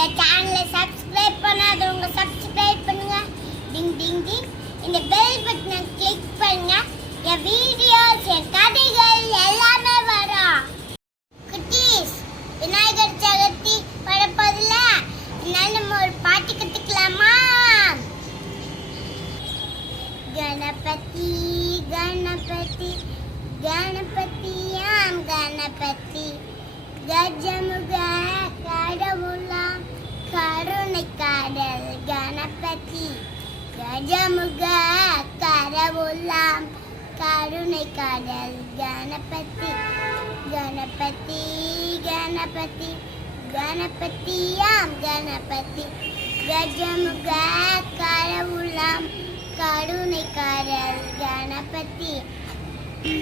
என் சேனலை சப்ஸ்கிரைப் பண்ணாதவங்க சப்ஸ்கிரைப் பண்ணுங்க. டிங் டிங் டிங் இந்த பெல் பட்டனை கிளிக் பண்ணுங்க. என் வீடியோஸ், என் கதைகள் எல்லாமே வரும். குட்டீஸ், விநாயகர் சதுர்த்தி வரப்போதில்ல, அதனால நம்ம ஒரு பாட்டு கத்துக்கலாமா? கணபதி கணபதி கணபதியாம் கணபதி கஜமுக கடவுளாம் கருணைக்காரல் கணபதி கஜமுக கடவுளாம் கருணைக்காரல் கணபதி கணபதி கணபதி கணபதியாம் கணபதி கஜமுக கடவுளாம் கருணைக்காரல் கணபதி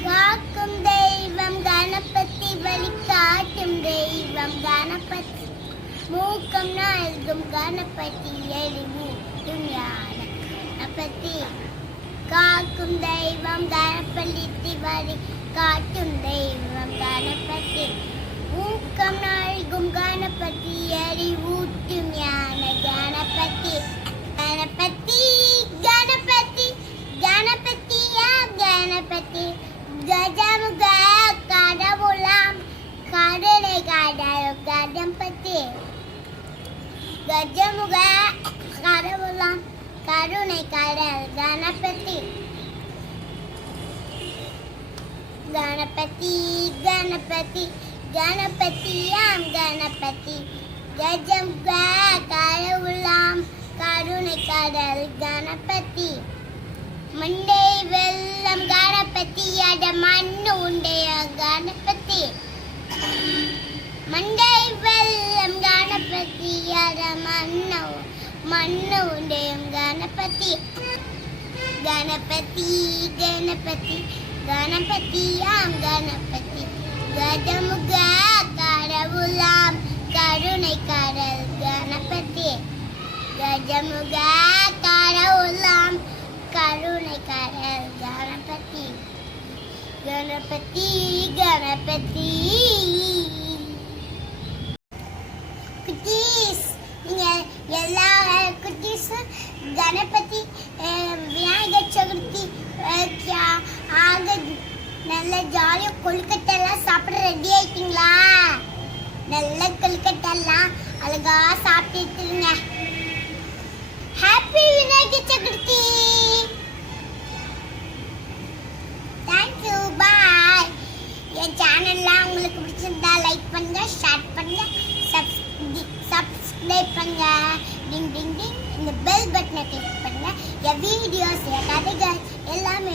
காக்கும் தெய்வம் கணபதி, வழிகாட்டும் தெய்வம் கணபதி, மூக்கம் நாள்கும் கணபதி, எரிவூட்டும் ஞான கணபதி. காக்கும் தெய்வம் கணபதி, வழிகாட்டும் தெய்வம் கணபதி, மூக்கம் நாள்கும் கணபதி, எரிவூட்டும் ஞான கணபதி. கணபதி கணபதி கணபதியா கணபதி கஜமுக கடவுளாம் கருணை கடல் கணபதி கஜமுக கடவுளாம் கருணை கடல் கணபதி கணபதி கணபதி கணபதியாம் கணபதி கஜமுக கடவுளாம் கருணை கடல் கணபதி. மண்டை வெள்ளம் கணபதி, அட மண்ணு உண்டைய கணபதி. மண்டை வெள்ளம் கணபதி, அட மண்ணு உண்டைய கணபதி. கணபதி கணபதி கணபதியாம் கணபதி கஜமுக கடவுளாம் கருணை கடல் கணபதி கஜமுக கடவுளாம் கருணை கடல் கணபதி கணபதி கணபதி. குட்டீஸ், நீங்க எல்லா குட்டீஸும் கணபதி விநாயகர் சதுர்த்தி ஆக நல்ல ஜாலியாக கொழுக்கட்டெல்லாம் சாப்பிட ரெடி ஆயிட்டீங்களா? நல்ல கொழுக்கட்டெல்லாம் அழகா சாப்பிட்டுருங்க. ஹாப்பி விநாயகர் சதுர்த்தி. தேங்க்யூ, பாய். என் சேனல்லாம் உங்களுக்கு பிடிச்சிருந்தா லைக் பண்ணுங்க, ஷேர் பண்ணுங்க, சப்ஸ்கிரைப் பண்ணுங்க. டிங் டிங் டிங் இந்த பெல் பட்டனை கிளிக் பண்ணுங்க. என் வீடியோஸ், என் கதைகள் எல்லாமே